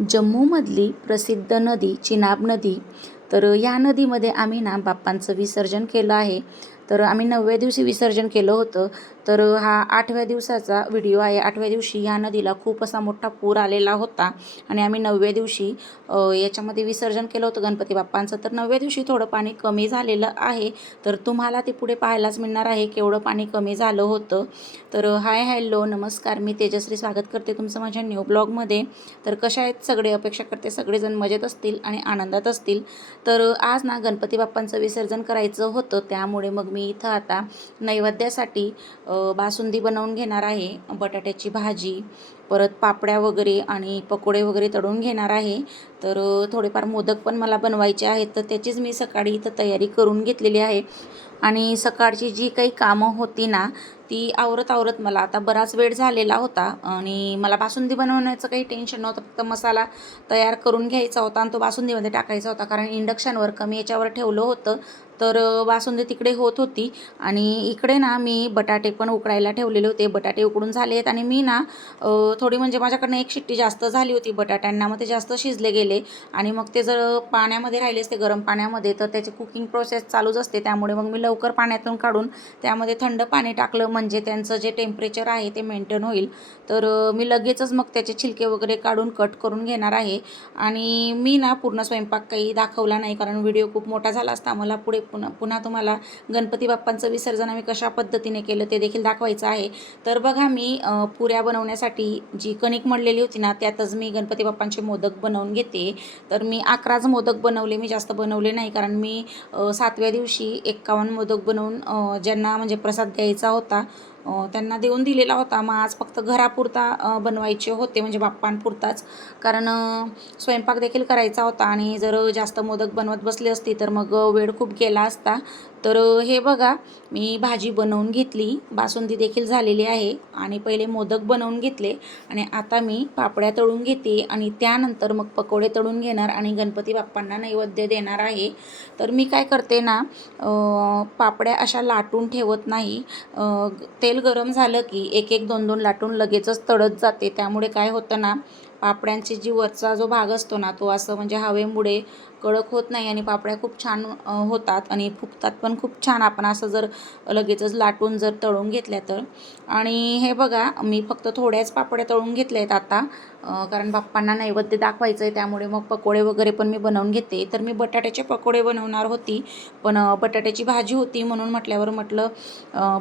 जम्मूमधली प्रसिद्ध नदी चिनाब नदी. तर या नदीमध्ये आम्ही ना बाप्पांचं विसर्जन केलं आहे. तर आम्ही 9व्या दिवशी विसर्जन केलं होतं. तर हा 8व्या दिवसाचा व्हिडिओ आहे. 8व्या दिवशी या नदीला खूप असा मोठा पूर आलेला होता आणि आम्ही 9व्या दिवशी याच्यामध्ये विसर्जन केलं होतं गणपती बाप्पांचं. तर 9व्या दिवशी थोडं पाणी कमी झालेलं आहे. तर तुम्हाला ते पुढे पाहायलाच मिळणार आहे केवढं पाणी कमी झालं होतं. तर हाय हॅलो नमस्कार, मी तेजश्री स्वागत करते तुमचं माझ्या न्यू ब्लॉगमध्ये. तर कशा आहेत सगळे, अपेक्षा करते सगळेजण मजेत असतील आणि आनंदात असतील. तर आज ना गणपती बाप्पांचं विसर्जन करायचं होतं, त्यामुळे मग मी इथं आता नैवेद्यासाठी बासुंदी बनवून घेणार आहे. बटाट्याची भाजी, परत पापड्या वगैरे आणि पकोडे वगैरे तळून घेणार आहे. तर थोडेफार मोदक पण मला बनवायचे आहेत, तर त्याचीच मी सकाळी इथं तयारी करून घेतलेली आहे. आणि सकाळची जी काही कामं होती ना ती आवरत मला आता बराच वेळ झालेला होता आणि मला बासुंदी बनवण्याचं काही टेन्शन नव्हतं. फक्त मसाला तयार करून घ्यायचा होता आणि तो बासुंदीमध्ये टाकायचा होता, कारण इंडक्शनवर कमी याच्यावर ठेवलं होतं. तर बासुंदी तिकडे होत होती आणि इकडे ना मी बटाटे पण उकडायला ठेवलेले होते. बटाटे उकडून झाले आहेत आणि मी ना थोडी म्हणजे माझ्याकडनं एक शिट्टी जास्त झाली होती बटाट्यांना, मग ते जास्त शिजले गेले आणि मग ते जर पाण्यामध्ये राहिले असते गरम पाण्यामध्ये तर त्याची कुकिंग प्रोसेस चालूच असते. त्यामुळे मग मी लवकर पाण्यातून काढून त्यामध्ये थंड पाणी टाकलं, म्हणजे त्यांचं जे टेम्परेचर आहे ते मेंटेन होईल. तर मी लगेचच मग त्याचे छिलके वगैरे काढून कट करून घेणार आहे. आणि मी ना पूर्ण स्वयंपाक काही दाखवला नाही, कारण व्हिडिओ खूप मोठा झाला असता. मला पुढे पुन्हा तुम्हाला गणपती बाप्पांचं विसर्जन आम्ही कशा पद्धतीने केलं ते देखील दाखवायचं आहे. तर बघा, मी पुऱ्या बनवण्यासाठी जी कणिक मळलेली होती ना त्यातच मी गणपती बाप्पांचे मोदक बनवून घेते. तर मी 11च मोदक बनवले, मी जास्त बनवले नाही, कारण मी 7व्या दिवशी 51 मोदक बनवून ज्यांना म्हणजे प्रसाद द्यायचा होता त्यांना देऊन दिलेला होता. मग आज फक्त घरापुरता बनवायचे होते, म्हणजे बाप्पांपुरताच, कारण स्वयंपाक देखील करायचा होता. आणि जर जास्त मोदक बनवत बसले असती तर मग वेळ खूप गेला असता. तर हे बघा, मी भाजी बनवून घेतली, बासुंदी देखील झालेली आहे आणि पहिले मोदक बनवून घेतले आणि आता मी पापड्या तळून घेते आणि त्यानंतर मग पकोडे तळून घेणार आणि गणपती बाप्पांना नैवेद्य देणार आहे. तर मी काय करते ना, पापड्या अशा लाटून ठेवत नाही. तेल गरम झालं की एक एक दोन दोन लाटून लगेचच तळत जाते. त्यामुळे काय होतं ना, पापड्यांची जी वरचा जो भाग असतो ना तो असं म्हणजे हवेमुळे कडक होत नाही आणि पापड्या खूप छान होतात आणि फुगतात पण खूप छान, आपण असं जर लगेचच लाटून जर तळून घेतल्या तर. आणि हे बघा, मी फक्त थोड्याच पापड्या तळून घेतल्या आहेत आता, कारण बाप्पांना नैवेद्य दाखवायचं आहे. त्यामुळे मग पकोडे वगैरे पण मी बनवून घेते. तर मी बटाट्याचे पकोडे बनवणार होती, पण बटाट्याची भाजी होती म्हणून म्हटलं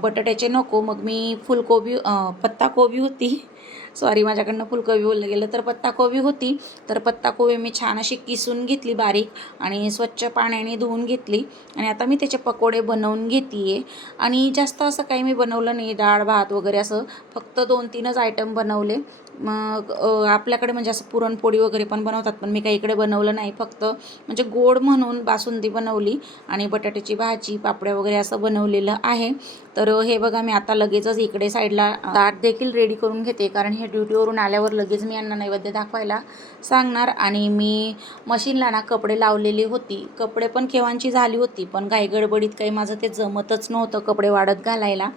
बटाट्याचे नको. मग मी पत्ताकोबी होती, सॉरी माझ्याकडनं फुलकोबी बोललं गेलं, तर पत्ताकोबी होती. तर पत्ताकोबी मी छान अशी किसून घेतली बारीक आणि स्वच्छ पाण्याने धुवून घेतली आणि आता मी त्याचे पकोडे बनवून घेते आहे. आणि जास्त असं काही मी बनवलं नाही, डाळ भात वगैरे असं फक्त 2-3च आयटम बनवले. मग आपल्याकडे म्हणजे असं पुरणपोळी वगैरे पण बनवतात, पण मी काही इकडे बनवलं नाही. फक्त म्हणजे गोड म्हणून बासुंदी बनवली आणि बटाट्याची भाजी, पापड्या वगैरे असं बनवलेलं आहे. तर हे बघा, मी आता लगेचच इकडे साईडला ताट देखील रेडी करून घेते, कारण हे ड्युटीवरून आल्यावर लगेच मी यांना नैवेद्य दाखवायला सांगणार. आणि मी मशीनला ना कपडे लावलेली होती, कपडे पण केव्हांची झाली होती, पण काही गडबडीत काही माझं ते जमतच नव्हतं कपडे वाळत घालायला.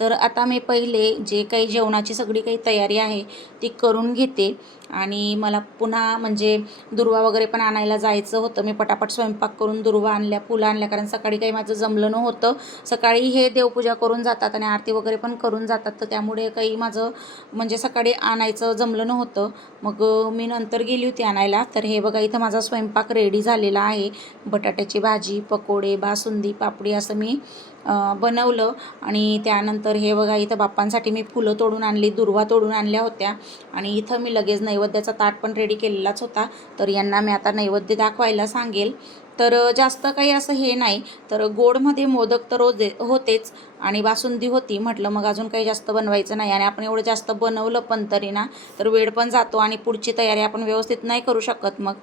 तर आता मी पहिले जे काही जेवणाची सगळी काही तयारी आहे ती करून घेते. आणि मला पुन्हा म्हणजे दुर्वा वगैरे पण आणायला जायचं होतं. मी पटापट स्वयंपाक करून दुर्वा आणल्या, फुलं आणल्या, कारण सकाळी काही माझं जमलं नव्हतं. सकाळी हे देवपूजा करून जातात आणि आरती वगैरे पण करून जातात, तर त्यामुळे काही माझं म्हणजे सकाळी आणायचं जमलं नव्हतं. मग मी नंतर गेली होती आणायला. तर हे बघा, इथं माझा स्वयंपाक रेडी झालेला आहे. बटाट्याची भाजी, पकोडे, बासुंदी, पापडी असं मी बनवलं. आणि त्यानंतर हे बघा, इथं बाप्पांसाठी मी फुलं तोडून आणली, दुर्वा तोडून आणल्या होत्या आणि इथं मी लगेच नैवेद्याचा ताट पण रेडी केलेलाच होता. तर यांना मी आता नैवेद्य दाखवायला सांगेल. तर जास्त काही असं हे नाही. तर गोडमध्ये मोदक तर होतेच आणि बासुंदी होती. म्हटलं मग अजून काही जास्त बनवायचं नाही, आणि आपण एवढं जास्त बनवलं पण तरी ना तर वेळ पण जातो आणि पुढची तयारी आपण व्यवस्थित नाही करू शकत मग.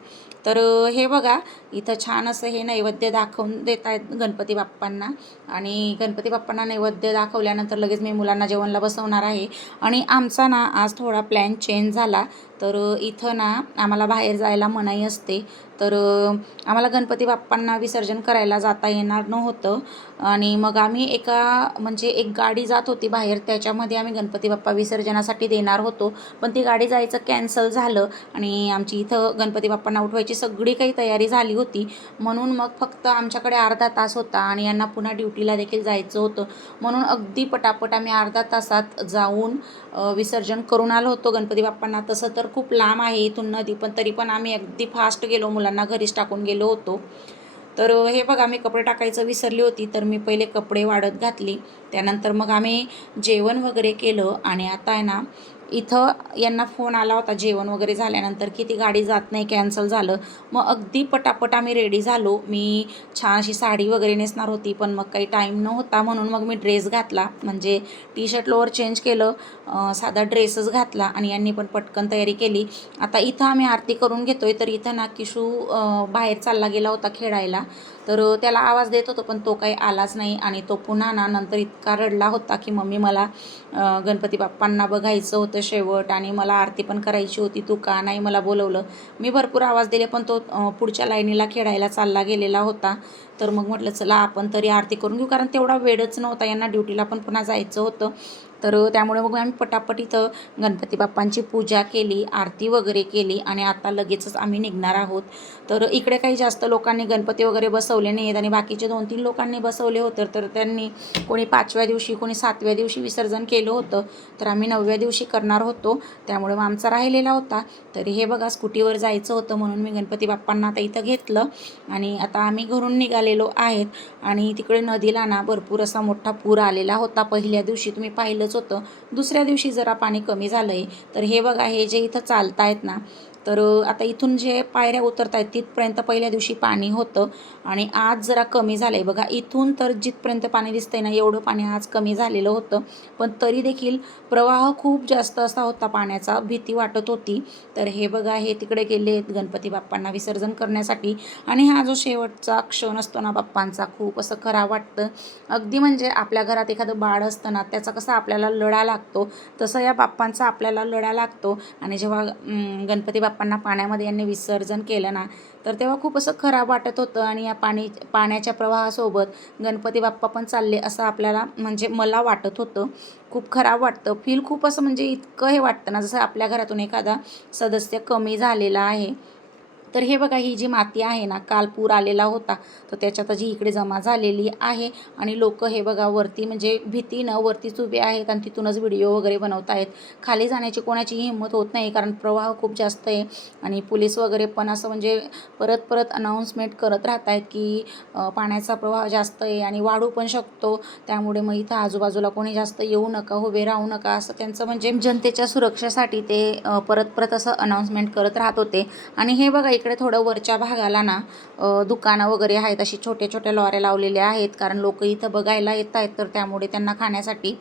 तर हे बघा, इथं छान असं हे नैवेद्य दाखवून देत आहेत गणपती बाप्पांना. आणि गणपती बाप्पांना नैवेद्य दाखवल्यानंतर लगेच मी मुलांना जेवणला बसवणार आहे. आणि आमचा ना आज थोडा प्लॅन चेंज झाला. तर इथं ना आम्हाला बाहेर जायला मनाई असते. तर आम्हाला गणपती बाप्पांना विसर्जन करायला जाता येणार नव्हतं आणि मग आम्ही एक गाडी जात होती बाहेर, त्याच्यामध्ये आम्ही गणपती बाप्पा विसर्जनासाठी देणार होतो, पण ती गाडी जायचं कॅन्सल झालं आणि आमची इथं गणपती बाप्पांना उठवायची सगळी काही तयारी झाली होती. म्हणून मग फक्त आमच्याकडे अर्धा तास होता आणि यांना पुन्हा ड्युटीला देखील जायचं होतं, म्हणून अगदी पटापट आम्ही अर्धा तासात जाऊन विसर्जन करून आलो होतो गणपती बाप्पांना. तसं तर खूप लांब आहे इथून नदी, पण तरी पण आम्ही अगदी फास्ट गेलो, मुलांना घरीच टाकून गेलो होतो. तर हे बघा, मी कपडे टाकायचं विसरली होती, तर मी पहिले कपडे वाळत घातली, त्यानंतर मग आम्ही जेवण वगैरे केलं आणि आता आहे ना इथं यांना फोन आला होता जेवण वगैरे झाल्यानंतर की ती गाडी जात नाही, कॅन्सल झालं. मग अगदी पटापट आम्ही रेडी झालो. मी छान अशी साडी वगैरे नेसणार होती, पण मग काही टाईम नव्हता, म्हणून मग मी ड्रेस घातला, म्हणजे टी शर्ट लोअर चेंज केलं, साधा ड्रेसच घातला आणि यांनी पण पटकन तयारी केली. आता इथं आम्ही आरती करून घेतोय, तर इथं ना किशू बाहेर चालला गेला होता खेळायला, तर त्याला आवाज देत होतो, पण तो काही आलाच नाही आणि तो पुन्हा ना नंतर इतका रडला होता की मम्मी मला गणपती बाप्पांना बघायचं होतं शेवट आणि मला आरती पण करायची होती, तू का नाही मला बोलवलं. मी भरपूर आवाज दिले, पण तो पुढच्या लाईनीला खेळायला चालला गेलेला होता. तर मग म्हटलं चला आपण तरी आरती करून घेऊ, कारण तेवढा वेळच नव्हता, यांना ड्युटीला पण पुन्हा जायचं होतं. तर त्यामुळे मग आम्ही पटापट इथं गणपती बाप्पांची पूजा केली, आरती वगैरे केली आणि आता लगेचच आम्ही निघणार आहोत. तर इकडे काही जास्त लोकांनी गणपती वगैरे बसवले नाही आहेत आणि बाकीचे 2-3 लोकांनी बसवले होते, तर त्यांनी कोणी 5व्या दिवशी कोणी 7व्या दिवशी विसर्जन केलं होतं, तर आम्ही 9व्या दिवशी करणार होतो, त्यामुळे मग आमचा राहिलेला होता. तरी हे बघा, स्कूटीवर जायचं होतं म्हणून मी गणपती बाप्पांना आता इथं घेतलं आणि आता आम्ही घरून निघालेलो आहेत. आणि तिकडे नदीला ना भरपूर असा मोठा पूर आलेला होता. पहिल्या दिवशी तुम्ही पाहिलंच होतं, दुसऱ्या दिवशी जरा पाणी कमी झालं आहे. तर हे बघा, हे जे इथं चालतायत ना, तर आता इथून जे पायऱ्या उतरत आहेत तिथपर्यंत पहिल्या दिवशी पाणी होतं आणि आज जरा कमी झालं आहे बघा. इथून तर जिथपर्यंत पाणी दिसतंय ना, एवढं पाणी आज कमी झालेलं होतं, पण तरी देखील प्रवाह खूप जास्त असा होता पाण्याचा, भीती वाटत होती. तर हे बघा, हे तिकडे गेले आहेत गणपती बाप्पांना विसर्जन करण्यासाठी आणि हा जो शेवटचा क्षण असतो ना बाप्पांचा, खूप असं खराब वाटतं. अगदी म्हणजे आपल्या घरात एखादं बाळ असतं ना, त्याचा कसा आपल्याला लळा लागतो, तसं या बाप्पांचा आपल्याला लळा लागतो. आणि जेव्हा गणपती बाप्पांना पाण्यामध्ये यांनी विसर्जन केलं ना, तर तेव्हा खूप असं खराब वाटत होतं आणि या पाण्याच्या प्रवाहासोबत गणपती बाप्पा पण चालले असं आपल्याला, म्हणजे मला वाटत होतं. खूप खराब वाटतं, फील खूप असं म्हणजे इतकं हे वाटतं ना, जसं आपल्या घरातून एखादा सदस्य कमी झालेला आहे. तर हे बघा, ही जी माती आहे ना, काल पूर आलेला होता, तर त्याच्यात जी इकडे जमा झालेली आहे आणि लोक हे बघा वरती म्हणजे भीतीनं वरतीच उभे आहेत आणि तिथूनच व्हिडिओ वगैरे बनवत आहेत. खाली जाण्याची कोणाची हिंमत होत नाही, कारण प्रवाह खूप जास्त आहे आणि पोलीस वगैरे पण असं म्हणजे परत परत अनाऊन्समेंट करत राहत आहेत की पाण्याचा प्रवाह जास्त आहे आणि वाढू पण शकतो, त्यामुळे मग इथं आजूबाजूला कोणी जास्त येऊ नका, उभे राहू नका, असं त्यांचं म्हणजे जनतेच्या सुरक्षेसाठी ते परत परत असं अनाऊन्समेंट करत राहत होते. आणि हे बघा, इकडे थोडं वरच्या भागाला ना दुकानं वगैरे आहेत, अशी छोट्या छोट्या लॉऱ्या लावलेल्या आहेत, कारण लोक इथं बघायला येत आहेत, तर त्यामुळे त्यांना खाण्यासाठी.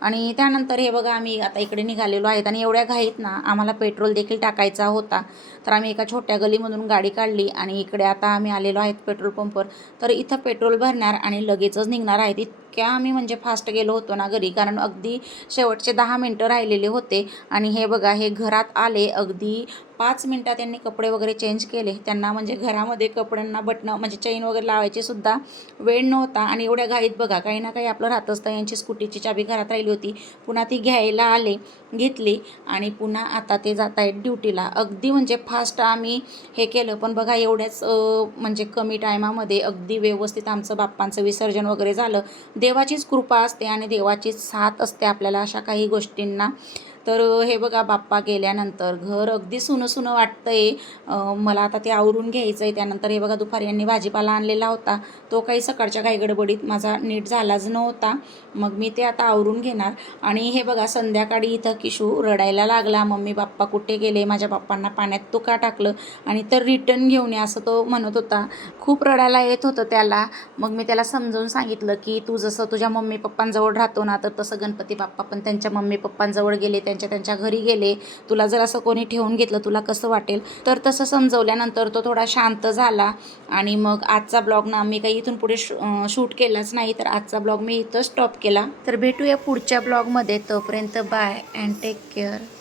आणि त्यानंतर हे बघा, आम्ही आता इकडे निघालेलो आहेत आणि एवढ्या घाईत ना आम्हाला पेट्रोल देखील टाकायचा होता, तर आम्ही एका छोट्या गलीमधून गाडी काढली आणि इकडे आता आम्ही आलेलो आहेत पेट्रोल पंपवर. तर इथं पेट्रोल भरणार आणि लगेचच निघणार आहेत. इतक्या आम्ही म्हणजे फास्ट गेलो होतो ना घरी, कारण अगदी शेवटचे 10 मिनटं राहिलेले होते. आणि हे बघा, हे घरात आले अगदी 5 मिनटात त्यांनी कपडे वगैरे चेंज केले. त्यांना म्हणजे घरामध्ये कपड्यांना बटणं म्हणजे चेन वगैरे लावायची सुद्धा वेळ नव्हता आणि एवढ्या घाईत बघा, काही ना काही आपलं राहत असतं. यांची स्कूटीची चाबी घरात राहिली होती, पुन्हा ती घ्यायला आले, घेतली आणि पुन्हा आता ते जात आहेत ड्युटीला. अगदी म्हणजे फास्ट आम्ही हे केलं, पण बघा एवढ्याच म्हणजे कमी टायमामध्ये अगदी व्यवस्थित आमचं बाप्पांचं विसर्जन वगैरे झालं. देवाचीच कृपा असते आणि देवाचीच साथ असते आपल्याला अशा काही गोष्टींना. तर हे बघा, बाप्पा गेल्यानंतर घर अगदी सुनं सुनं वाटतं आहे. मला आता ते आवरून घ्यायचं आहे. त्यानंतर हे बघा, दुपारी यांनी भाजीपाला आणलेला होता, तो काही सकाळच्या घाई गडबडीत माझा नीट झालाच नव्हता, मग मी ते आता आवरून घेणार. आणि हे बघा, संध्याकाळी इथं किशू रडायला लागला, मम्मी बाप्पा कुठे गेले, माझ्या बाप्पांना पाण्यात तू का टाकलं आणि तर रिटर्न घेऊन ये, असं तो म्हणत होता. खूप रडायला येत होतं त्याला. मग मी त्याला समजावून सांगितलं की तू जसं तुझ्या मम्मी पप्पांजवळ राहतो ना, तर तसं गणपती बाप्पा पण त्यांच्या मम्मी पप्पांजवळ गेले, त्यांच्या घरी गेले, तुला जर असं कोणी ठेवून घेतलं तुला कसं वाटेल. तर तसं समजवल्यानंतर तो थोडा शांत झाला. आणि मग आजचा ब्लॉग ना मी काही इथून पुढे शूट केलाच नाही, तर आजचा ब्लॉग मी इथं स्टॉप केला. तर भेटूया पुढच्या ब्लॉगमध्ये, तोपर्यंत बाय अँड टेक केअर.